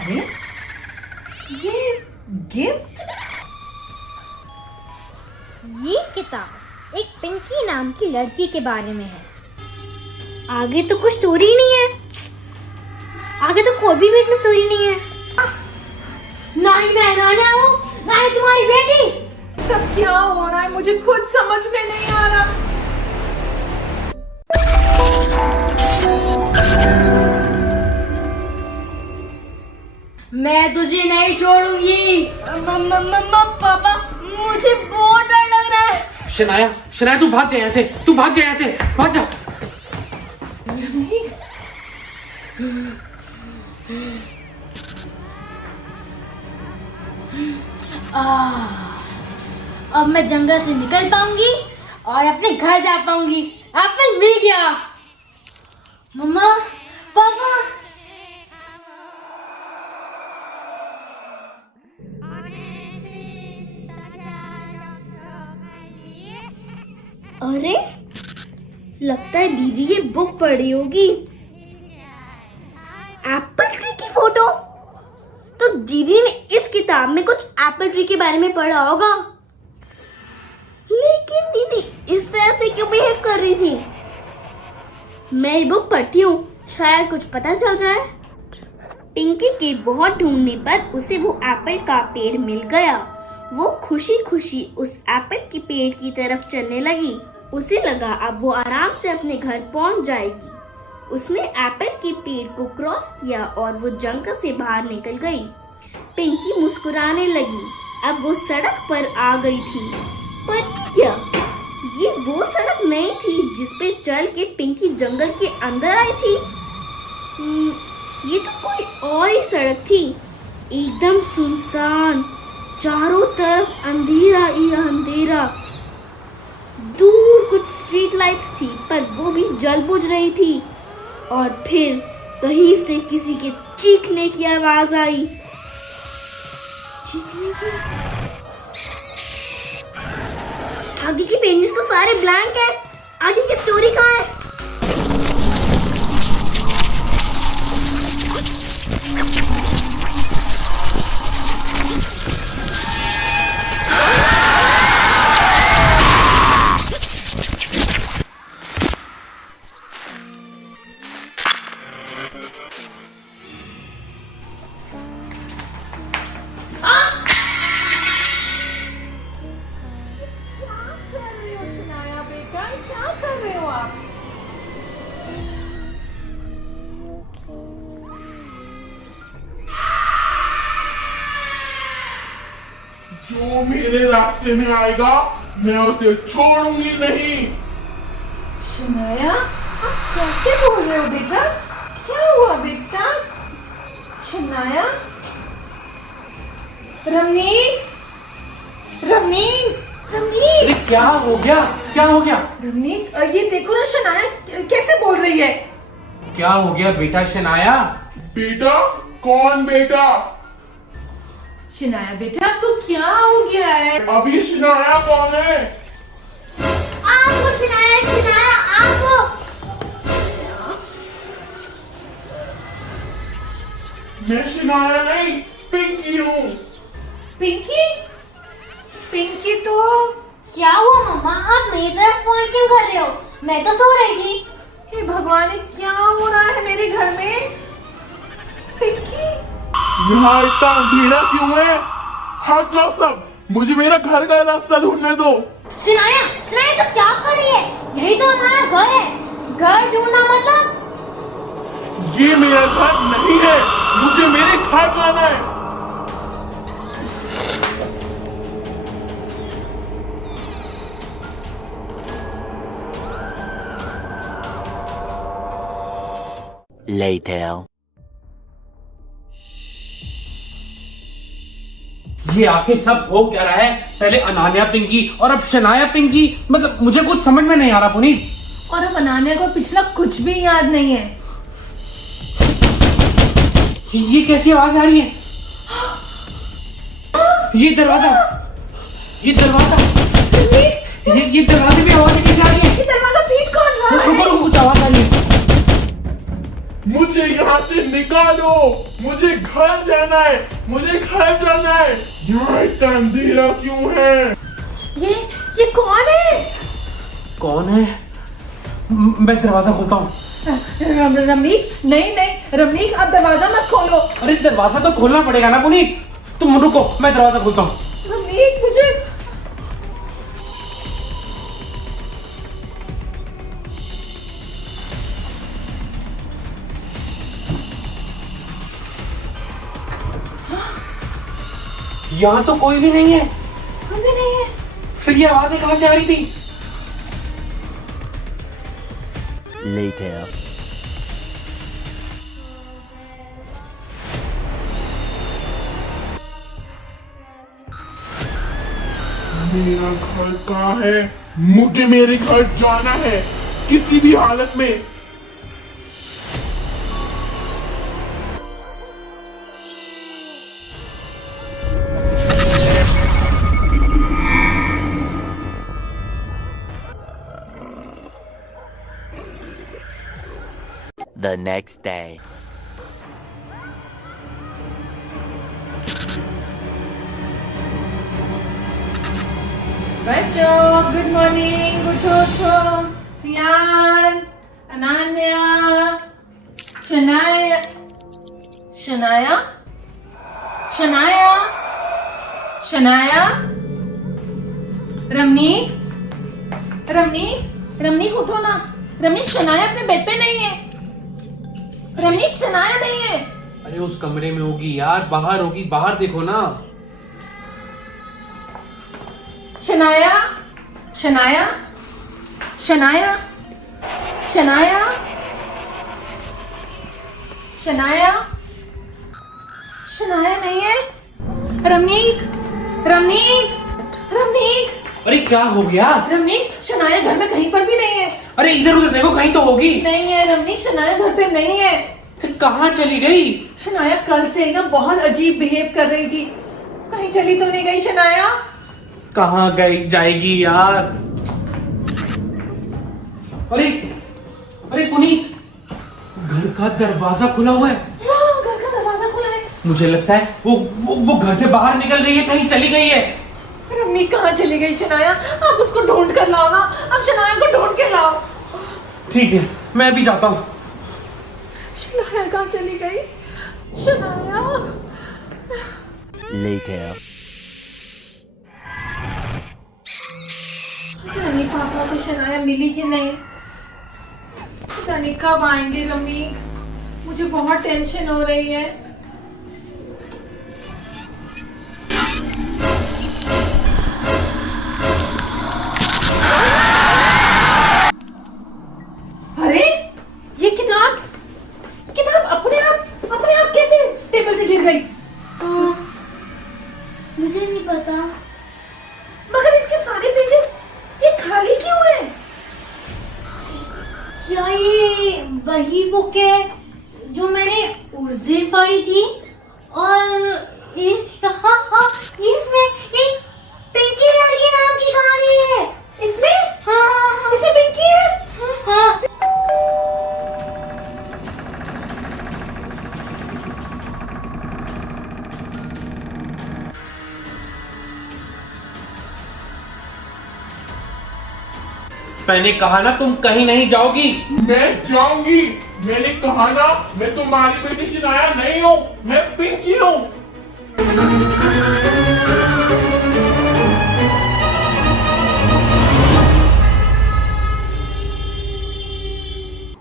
अरे ये गिफ्ट। ये किताब एक पिंकी नाम की लड़की के बारे में है। आगे तो कुछ स्टोरी ही नहीं है। आगे तो कोई भी में स्टोरी नहीं है। ना ही मैं राजा हूँ, ना ही तुम्हारी बेटी। सब क्या हो रहा है मुझे खुद समझ में नहीं आ रहा। मैं तुझे नहीं छोड़ूंगी। पापा मुझे बहुत डर लग रहा है। शनाया, शनाया तू भाग जा यहाँ से, तू भाग जा यहाँ से, भाग जा। अब मैं जंगल से निकल पाऊंगी और अपने घर जा पाऊंगी। एप्पल मिल गया। मम्मा, पापा। अरे लगता है दीदी ये बुक पढ़ी होगी। एप्पल ट्री की फोटो। तो दीदी ने इस किताब में कुछ एप्पल ट्री के बारे में पढ़ा होगा। लेकिन दीदी इस तरह से क्यों बिहेव कर रही थी? मैं ये बुक पढ़ती हूँ, शायद कुछ पता चल जाए। पिंकी के बहुत ढूंढने पर उसे वो एप्पल का पेड़ मिल गया। वो खुशी खुशी उस एप्पल के पेड़ की तरफ चलने लगी। उसे लगा अब वो आराम से अपने घर पहुंच जाएगी। उसने एप्पल के पेड़ को क्रॉस किया और वो जंगल से बाहर निकल गई। पिंकी मुस्कुराने लगी। अब वो सड़क पर आ गई थी। पर क्या ये वो सड़क नहीं थी जिस पे चल के पिंकी जंगल के अंदर आई थी? ये तो कोई और ही सड़क थी, एकदम सुनसान। चारों तरफ अंधेरा ही अंधेरा। दूर कुछ स्ट्रीट लाइट्स थी पर वो भी जल बुझ रही थी। और फिर कहीं से किसी के चीखने की आवाज आई। चीखने की? आगे की पेजेस तो सारे ब्लैंक है। आगे की स्टोरी कहाँ है? जो मेरे रास्ते में आएगा मैं उसे छोड़ूंगी नहीं। शनाया, आप कैसे बोल रहे हो बेटा? क्या हुआ बेटा? शनाया, रवनीत, रवनीत, रवनीत। अरे क्या हो गया, क्या हो गया? रवनीत, ये देखो ना शनाया कैसे बोल रही है। क्या हो गया बेटा शनाया? बेटा? कौन बेटा? शनाया बेटा तो क्या हो गया है? अभी शनाया कौन है? आपको शनाया, शनाया आपको। मैं शनाया नहीं, पिंकी हूँ। पिंकी? पिंकी तो क्या हुआ मम्मा? आप मेरी तरफ फोन क्यों कर रहे हो? मैं तो सो रही थी। हे भगवान, क्या हो रहा है मेरे घर में? पिंकी, यहाँ इतना अंधेरा क्यों है? हट जाओ सब, मुझे मेरा घर का रास्ता ढूंढने दो। शनाया, शनाया तो क्या कर रही है? यही तो हमारा घर है। घर ढूंढना मतलब? ये मेरा घर नहीं है, मुझे मेरे घर जाना है। Later. ये आखिर सब हो क्या रहा है? पहले अनान्या पिंकी और अब शनाया पिंकी। मतलब मुझे कुछ समझ में नहीं आ रहा पुनीत। और अब अनान्या को पिछला कुछ भी याद नहीं है। ये कैसी आवाज आ रही है? ये दरवाजा, ये दरवाजा, ये दरवाजे में आवाज कैसे आ रही है? ये दरवाजा पीट कौन रहा है? रुको रुको, कुछ आवाज आ रही है। मुझे यहाँ से निकालो, मुझे घर जाना है, मुझे घर जाना है। यहाँ इतना अंधेरा क्यों है? ये कौन है? कौन है? मैं दरवाजा खोलता हूँ। रमनीक, नहीं रमनीक, आप दरवाजा मत खोलो। अरे दरवाजा तो खोलना पड़ेगा ना पुनीत, तुम रुको, मैं दरवाजा खोलता हूँ। रमनीक, मुझे यहाँ तो कोई भी नहीं है। हमें नहीं है। फिर ये आवाजें कहाँ से आ रही थी? Later. मेरा घर कहाँ है? मुझे मेरे घर जाना है किसी भी हालत में। The next day. बच्चों, गुड मॉर्निंग, उठो। सियान, अनान्या, शनाया, रमनीक उठो ना। रमनीक, शनाया अपने बेड पे नहीं है। रमनीक, शनाया नहीं है। अरे उस कमरे में होगी यार, बाहर होगी, बाहर देखो ना। शनाया, नहीं है। रमनीक, अरे क्या हो गया? रमनीक, शनाया घर में कहीं पर भी नहीं है। अरे इधर उधर देखो, कहीं तो होगी। नहीं है रमनीक, शनाया घर पे नहीं है। फिर कहाँ चली गई? शनाया कल से ना बहुत अजीब बिहेव कर रही थी। कहीं चली तो नहीं गई शनाया? कहाँ गई जाएगी यार? अरे पुनीत, घर का दरवाजा खुला हुआ है। हाँ, घर का दरवाजा खुला है। मुझे लगता है वो घर से बाहर निकल गई है, कहीं चली गई है। रमनीक कहाँ चली गई शनाया? आप उसको ढूंढ कर लाओ ना। आप शनाया को ढूंढ के लाओ। ठीक है, मैं भी जाता हूँ। शनाया कहाँ चली गई? शनाया। Later. पता नहीं पापा को शनाया मिली कि नहीं। पता नहीं कब आएंगे रमनीक। मुझे बहुत टेंशन हो रही है। अरे ये किताब अपने आप कैसे टेबल से गिर गई? मुझे नहीं पता। मगर इसके सारे पेजेस ये खाली क्यों है? क्या ये वही बुक है जो मैंने उस दिन पढ़ी थी? और इसमें एक पिंकी लड़की नाम की कहानी है। इसमें? हाँ, इसमें पिंकी है? हाँ। मैंने कहा ना तुम कहीं नहीं जाओगी। मैं जाऊंगी। मैंने कहा ना, मैं तुम्हारी बेटी शनाया नहीं हूँ, मैं पिंकी हूँ।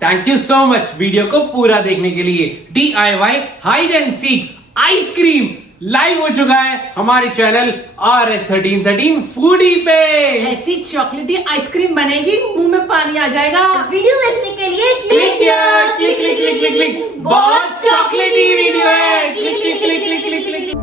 Thank you so much video को पूरा देखने के लिए। DIY hide and seek ice cream live हो चुका है हमारे चैनल RS1313 फूडी पे। ऐसी चॉकलेटी आइसक्रीम बनेगी, मुंह में पानी आ जाएगा। वीडियो देखने के लिए click click click click click click, बहुत चॉकलेटी वीडियो है। Click click click click click click.